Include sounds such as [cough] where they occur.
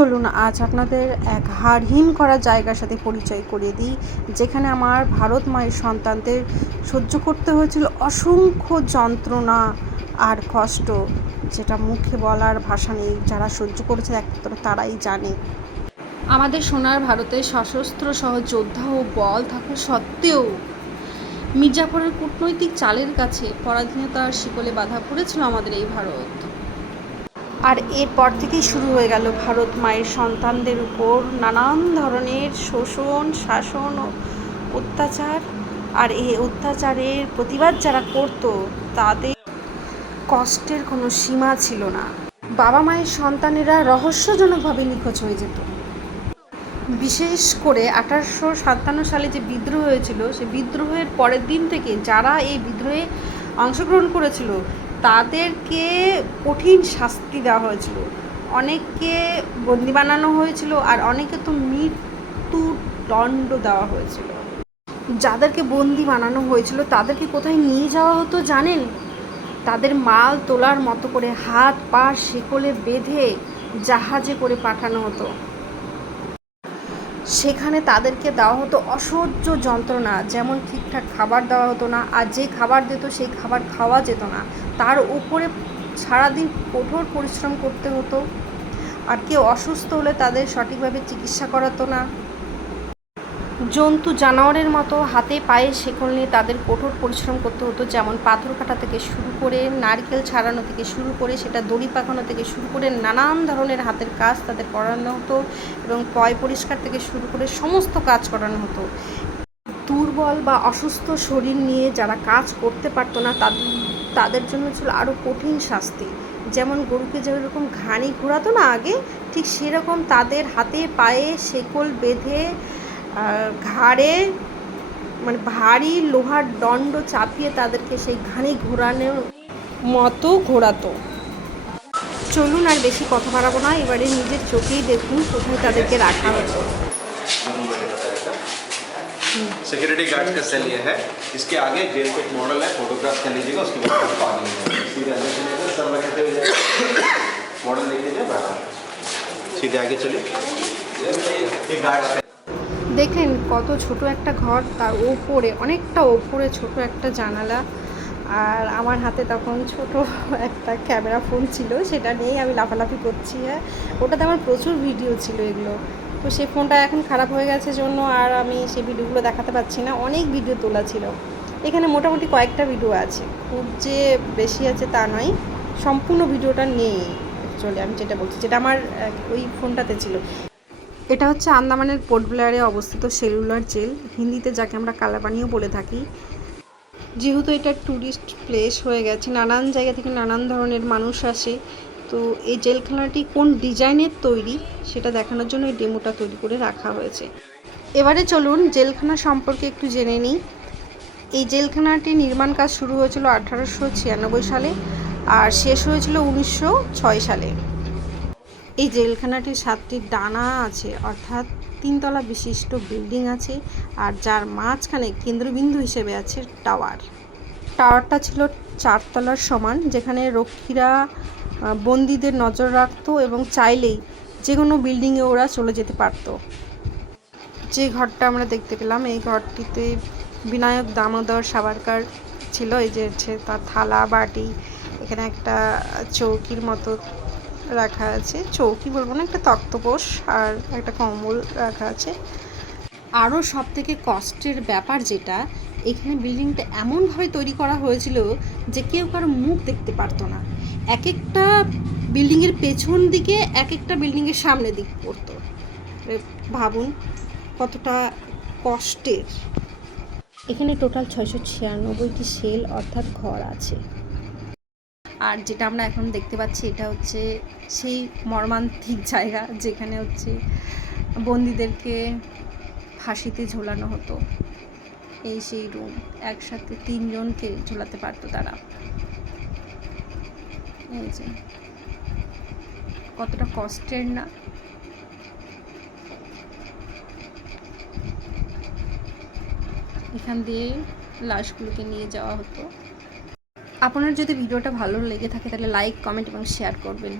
চলুন আজ আপনাদের এক হারহীন করা জায়গার সাথে পরিচয় করিয়ে দিই, যেখানে আমার ভারত মায়ের সন্তানদের সহ্য করতে হয়েছিল অসংখ্য যন্ত্রণা আর কষ্ট, যেটা মুখে বলার ভাষা নেই, যারা সহ্য করেছে একমাত্র তারাই জানে। আমাদের সোনার ভারতের সশস্ত্র সহ যোদ্ধা ও বল থাকা সত্ত্বেও মির্জাপুরের কূটনৈতিক চালের কাছে পরাধীনতার শিকলে বাধা পড়েছিল আমাদের এই ভারত। আর এরপর থেকেই শুরু হয়ে গেল ভারত মায়ের সন্তানদের উপর নানান ধরনের শোষণ, শাসন ও অত্যাচার। আর এই অত্যাচারের প্রতিবাদ যারা করত, তাদের কষ্টের কোনো সীমা ছিল না। বাবা মায়ের সন্তানেরা রহস্যজনকভাবে নিখোঁজ হয়ে যেত। বিশেষ করে আঠারোশো সাতান্ন সালে যে বিদ্রোহ হয়েছিল, সে বিদ্রোহের পরের দিন থেকে যারা এই বিদ্রোহে অংশগ্রহণ করেছিল তাদেরকে কঠিন শাস্তি দেওয়া হয়েছিল। অনেককে বন্দি বানানো হয়েছিল আর অনেকে তো মৃত্যু দণ্ড দেওয়া হয়েছিল। যাদেরকে বন্দি বানানো হয়েছিল, তাদেরকে কোথায় নিয়ে যাওয়া হতো জানেন? তাদের মাল তোলার মতো করে হাত, পা, শেকলে বেঁধে জাহাজে করে পাঠানো হতো। সেখানে তাদেরকে দেওয়া হতো অসহ্য যন্ত্রণা, যেমন ঠিকঠাক খাবার দেওয়া হতো না, আর যে খাবার দিত সেই খাবার খাওয়া যেত না। তার উপরে সারাদিন কঠোর পরিশ্রম করতে হতো। আর কেউ অসুস্থ হলে তাদের সঠিকভাবে চিকিৎসা করাতো না। জন্তু, জানোয়ারের মতো হাতে পায়ে শেকল নিয়ে তাদের কঠোর পরিশ্রম করতে হতো, যেমন পাথর কাটা থেকে শুরু করে, নারকেল ছাড়ানো থেকে শুরু করে, সেটা দড়ি পাকানো থেকে শুরু করে, নানান ধরনের হাতের কাজ তাদের করানো হতো এবং পয় পরিষ্কার থেকে শুরু করে সমস্ত কাজ করানো হতো। দুর্বল বা অসুস্থ শরীর নিয়ে যারা কাজ করতে পারতো না, তাদের তাদের জন্য ছিল আরও কঠিন শাস্তি। যেমন গরুকে যেরকম ঘানি ঘোরাতো না আগে, ঠিক সেরকম তাদের হাতে পায়ে শেকল বেঁধে ঘাড়ে মানে ভারী লোহার দণ্ড চাপিয়ে তাদেরকে সেই ঘানি ঘোরানোর মতো ঘোরাতো। চলুন আর বেশি কথা বাড়াবো না, এবারে নিজের চোখেই দেখুন কোথায় তাদেরকে রাখা হতো सिक्योरिटी गार्ड का सेल ये है इसके आगे जेल का एक मॉडल है फोटोग्राफ कर लीजिएगा उसके बाद आपको आगे मिलेगा। सीधे अंदर चलिएगा सर रखते हुए जाइए मॉडल देख लीजिए बैठा सीधे आगे चलिए ये गार्ड দেখলেন কত ছোট একটা ঘর তার ওপরে অনেকটা ওপরে ছোট একটা জানালা আর আমার হাতে তখন ছোট একটা ক্যামেরা ফোন ছিল সেটা নিয়েই আমি লাফালাফি করছি হ্যাঁ ওটাতে আমার প্রচুর ভিডিও ছিল এগুলো তো সেই ফোনটা এখন খারাপ হয়ে গেছে জন্য আর আমি সেই ভিডিওগুলো দেখাতে পারছি না। অনেক ভিডিও তোলা ছিল। এখানে মোটামুটি কয়েকটা ভিডিও আছে। খুব যে বেশি আছে তা নয়, সম্পূর্ণ ভিডিওটা নেই অ্যাকচুয়ালি আমি যেটা বলছি, যেটা আমার ওই ফোনটাতে ছিল। এটা হচ্ছে আন্দামানের পোর্ট ব্লেয়ারে অবস্থিত সেলুলার জেল। হিন্দিতে যাকে আমরা কালাপানিও বলে থাকি। যেহেতু এটা ট্যুরিস্ট প্লেস হয়ে গেছে, নানান জায়গা থেকে নানান ধরনের মানুষ আসে। তো এই জেলখানাটি কোন ডিজাইনের তৈরি সেটা দেখানোর জন্য এই ডেমোটা তৈরি করে রাখা হয়েছে। এবারে চলুন জেলখানা সম্পর্কে একটু জেনে নিই। এই জেলখানাটির নির্মাণ কাজ শুরু হয়েছিল আঠারোশো ছিয়ানব্বই সালে আর শেষ হয়েছিল উনিশশো ছয় সালে। এই জেলখানাটির সাতটি ডানা আছে, অর্থাৎ তিনতলা বিশিষ্ট বিল্ডিং আছে আর যার মাঝখানে কেন্দ্রবিন্দু হিসেবে আছে টাওয়ার। টাওয়ারটা ছিল চারতলার সমান, যেখানে রক্ষীরা বন্দীদের নজর রাখতো এবং চাইলেই যে কোনো বিল্ডিংয়ে ওরা চলে যেতে পারতো। যে ঘরটা আমরা দেখতে পেলাম, এই ঘরটিতে বিনায়ক দামোদর সাভারকার ছিল। এই যে হচ্ছে তার থালা, বাটি, এখানে একটা চৌকির মতো রাখা আছে। চৌকি বলব না, একটা তক্তপোষ আর একটা কম্বল রাখা আছে। আরও সব থেকে কষ্টের ব্যাপার যেটা, এখানে বিল্ডিংটা এমনভাবে তৈরি করা হয়েছিল যে কেউ কারও মুখ দেখতে পারতো না। এক একটা বিল্ডিংয়ের পেছন দিকে এক একটা বিল্ডিংয়ের সামনে দিক পড়তো। ভাবুন কতটা কষ্টের। এখানে টোটাল ছয়শো ছিয়ানব্বইটি সেল অর্থাৎ ঘর আছে। আর যেটা আমরা এখন দেখতে পাচ্ছি এটা হচ্ছে সেই মর্মান্তিক [laughs] জায়গা যেখানে হচ্ছে বন্দিদেরকে ফাঁসিতে ঝোলানো হতো। এই সেই রুম একসাথে তিনজনকে ঝোলাতে পারতো তারা। কতটা কষ্টের না। এখান দিয়ে লাশগুলোকে নিয়ে যাওয়া হতো। আপনার যদি ভিডিওটা ভালো লেগে থাকে, তাহলে লাইক কমেন্ট এবং শেয়ার করবেন।